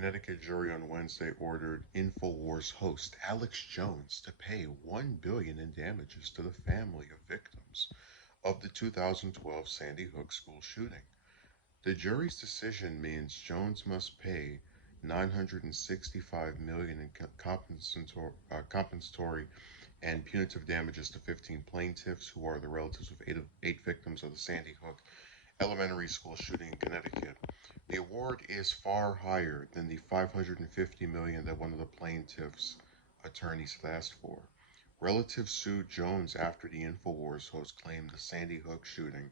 Connecticut jury on Wednesday ordered InfoWars host Alex Jones to pay $1 billion in damages to the family of victims of the 2012 Sandy Hook school shooting. The jury's decision means Jones must pay $965 million in compensatory and punitive damages to 15 plaintiffs who are the relatives of eight victims of the Sandy Hook elementary school shooting in Connecticut. The award is far higher than the $550 million that one of the plaintiffs' attorneys had asked for. Relatives sued Jones after the InfoWars host claimed the Sandy Hook shooting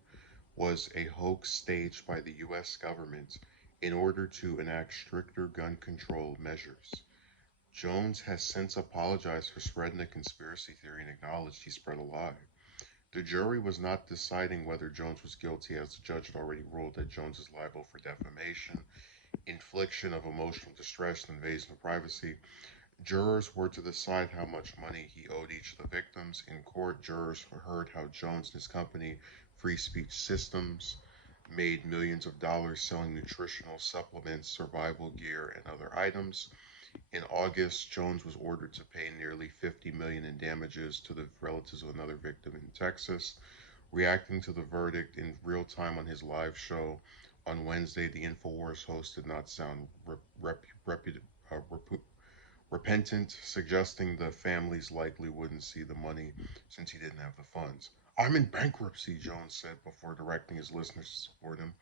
was a hoax staged by the U.S. government in order to enact stricter gun control measures. Jones has since apologized for spreading a conspiracy theory and acknowledged he spread a lie. The jury was not deciding whether Jones was guilty, as the judge had already ruled that Jones is liable for defamation, infliction of emotional distress, and invasion of privacy. Jurors were to decide how much money he owed each of the victims. In court, jurors heard how Jones and his company, Free Speech Systems, made millions of dollars selling nutritional supplements, survival gear, and other items. In August, Jones was ordered to pay nearly $50 million in damages to the relatives of another victim in Texas. Reacting to the verdict in real time on his live show on Wednesday, the InfoWars host did not sound repentant, suggesting the families likely wouldn't see the money since he didn't have the funds. "I'm in bankruptcy," Jones said before directing his listeners to support him.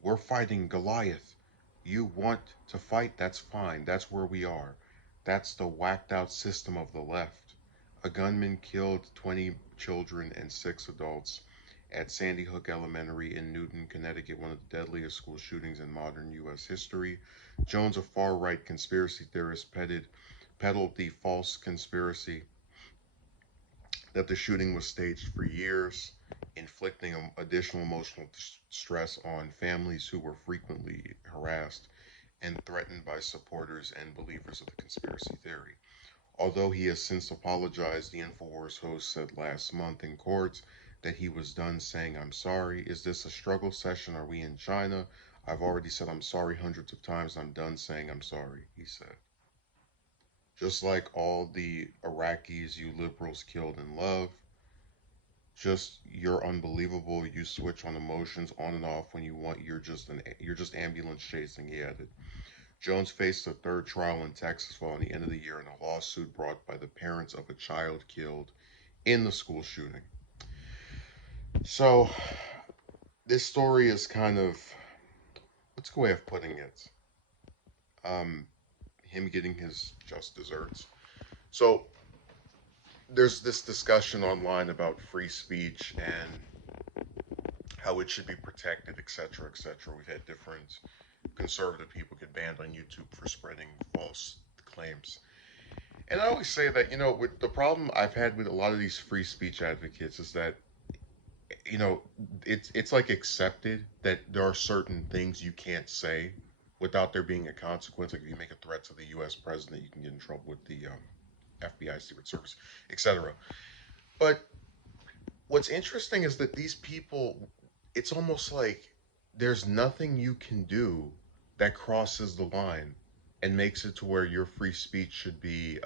"We're fighting Goliath. You want to fight? That's fine. That's where we are. That's the whacked out system of the left." A gunman killed 20 children and 6 adults at Sandy Hook Elementary in Newton, Connecticut, one of the deadliest school shootings in modern U.S. history. Jones, a far right conspiracy theorist, peddled the false conspiracy that the shooting was staged for years, inflicting additional emotional stress on families who were frequently harassed and threatened by supporters and believers of the conspiracy theory. Although he has since apologized, the InfoWars host said last month in court that he was done saying, "I'm sorry. Is this a struggle session? Are we in China? I've already said I'm sorry hundreds of times. I'm done saying I'm sorry," he said. "Just like all the Iraqis you liberals killed in love, just you're unbelievable. You switch on emotions on and off when you want. You're just ambulance chasing," he added. Jones faced a third trial in Texas following the end of the year in a lawsuit brought by the parents of a child killed in the school shooting. So, this story is kind of, what's a good way of putting it? Um, him getting his just desserts. So, there's this discussion online about free speech and how it should be protected, etc., etc. We've had different conservative people get banned on YouTube for spreading false claims. And I always say that, with the problem I've had with a lot of these free speech advocates is that, you know, it's like accepted that there are certain things you can't say without there being a consequence. Like if you make a threat to the U.S. president, you can get in trouble with the FBI, Secret Service, etc. But what's interesting is that these people, it's almost like there's nothing you can do that crosses the line and makes it to where your free speech should be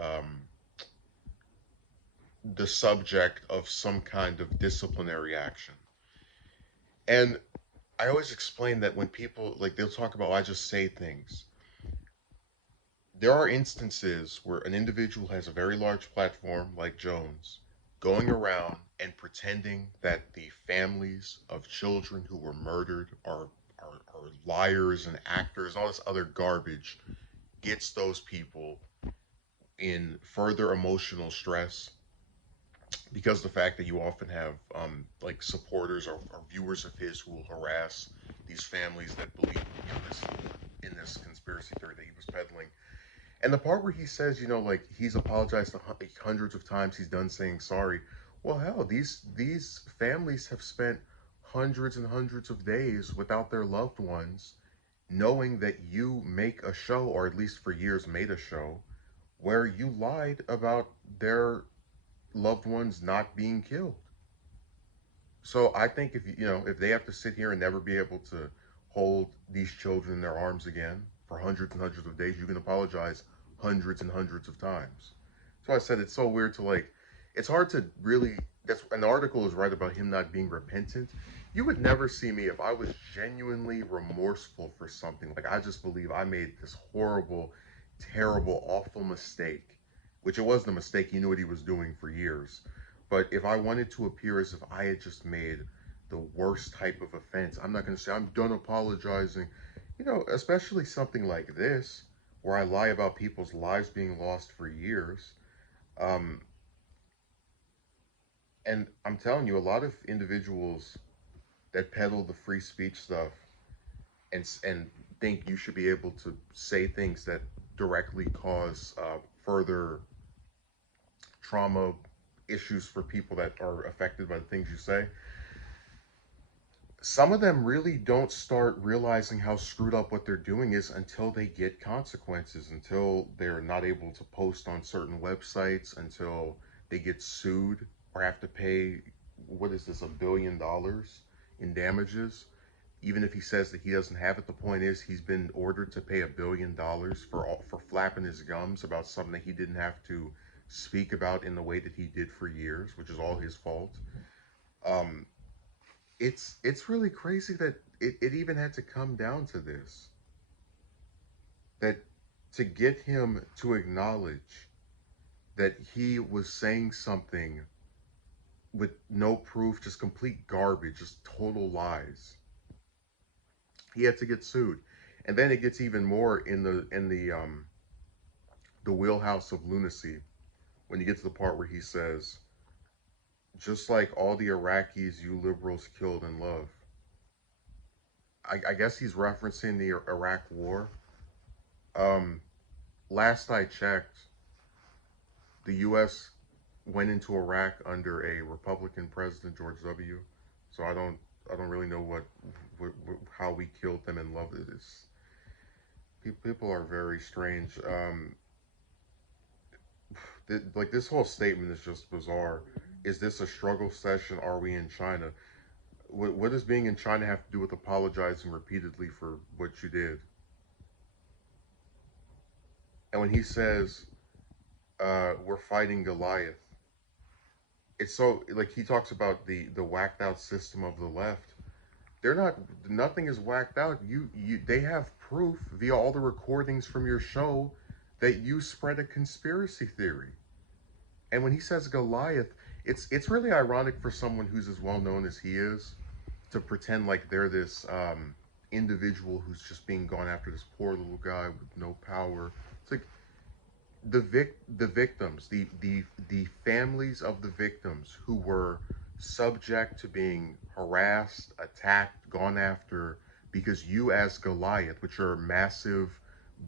the subject of some kind of disciplinary action. And I always explain that when people like they'll talk about, "Oh, I just say things." There are instances where an individual has a very large platform like Jones going around and pretending that the families of children who were murdered are liars and actors and all this other garbage, gets those people in further emotional stress because the fact that you often have like supporters or viewers of his who will harass these families that believe this in this conspiracy theory that he was peddling. And the part where he says, like he's apologized hundreds of times, he's done saying sorry. Well, hell, these families have spent hundreds and hundreds of days without their loved ones, knowing that you make a show, or at least for years made a show, where you lied about their loved ones not being killed. So I think if they have to sit here and never be able to hold these children in their arms again, for hundreds and hundreds of days. You can apologize hundreds and hundreds of times. So I said it's so weird to like, it's hard to really. That's an article is right about him not being repentant. You would never see me if I was genuinely remorseful for something. Like I just believe I made this horrible, terrible, awful mistake, which it wasn't a mistake. He knew what he was doing for years. But if I wanted to appear as if I had just made the worst type of offense, I'm not going to say I'm done apologizing. You know, especially something like this, where I lie about people's lives being lost for years. Um, and I'm telling you, a lot of individuals that peddle the free speech stuff and think you should be able to say things that directly cause further trauma issues for people that are affected by the things you say. Some of them really don't start realizing how screwed up what they're doing is until they get consequences, until they're not able to post on certain websites, until they get sued or have to pay, what is this, $1 billion in damages. Even if he says that he doesn't have it, the point is he's been ordered to pay $1 billion for flapping his gums about something that he didn't have to speak about in the way that he did for years, which is all his fault. Um, it's really crazy that it even had to come down to this, that to get him to acknowledge that he was saying something with no proof, just complete garbage, just total lies. He had to get sued. And then it gets even more in the wheelhouse of lunacy when you get to the part where he says, just like all the Iraqis you liberals killed in love. I guess he's referencing the Iraq war. Um, Last I checked, the U.S. went into Iraq under a Republican president, George W. So I don't really know what how we killed them in love. It is people are very strange. Like this whole statement is just bizarre. Is this a struggle session? Are we in China? What does being in China have to do with apologizing repeatedly for what you did? And when he says we're fighting Goliath, it's so like he talks about the whacked out system of the left. They're not. Nothing is whacked out. They have proof via all the recordings from your show that you spread a conspiracy theory. And when he says Goliath, it's really ironic for someone who's as well known as he is to pretend like they're this individual who's just being gone after, this poor little guy with no power. It's like the victims, the families of the victims who were subject to being harassed, attacked, gone after because you as Goliath, which are a massive,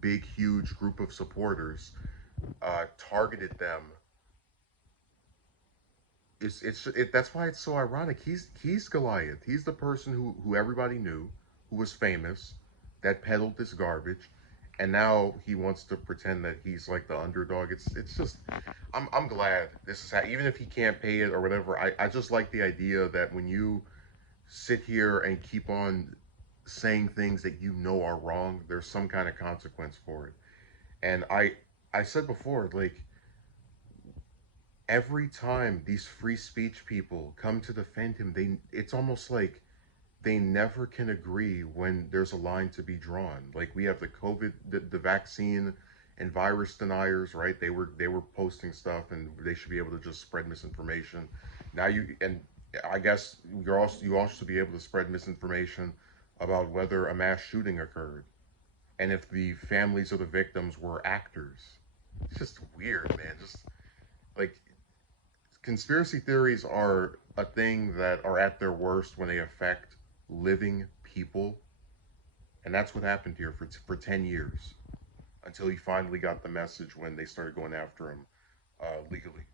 big, huge group of supporters, targeted them. That's why it's so ironic. He's Goliath. He's the person who everybody knew, who was famous, that peddled this garbage, and now he wants to pretend that he's like the underdog. It's just I'm glad this is even if he can't pay it or whatever. I just like the idea that when you sit here and keep on saying things that you know are wrong, there's some kind of consequence for it. And I said before, like every time these free speech people come to defend him, it's almost like they never can agree when there's a line to be drawn. Like we have the COVID, the vaccine and virus deniers, right? They were posting stuff and they should be able to just spread misinformation. Now I guess you also should be able to spread misinformation about whether a mass shooting occurred and if the families of the victims were actors. It's just weird, man. Just like conspiracy theories are a thing that are at their worst when they affect living people, and that's what happened here for 10 years until he finally got the message when they started going after him legally.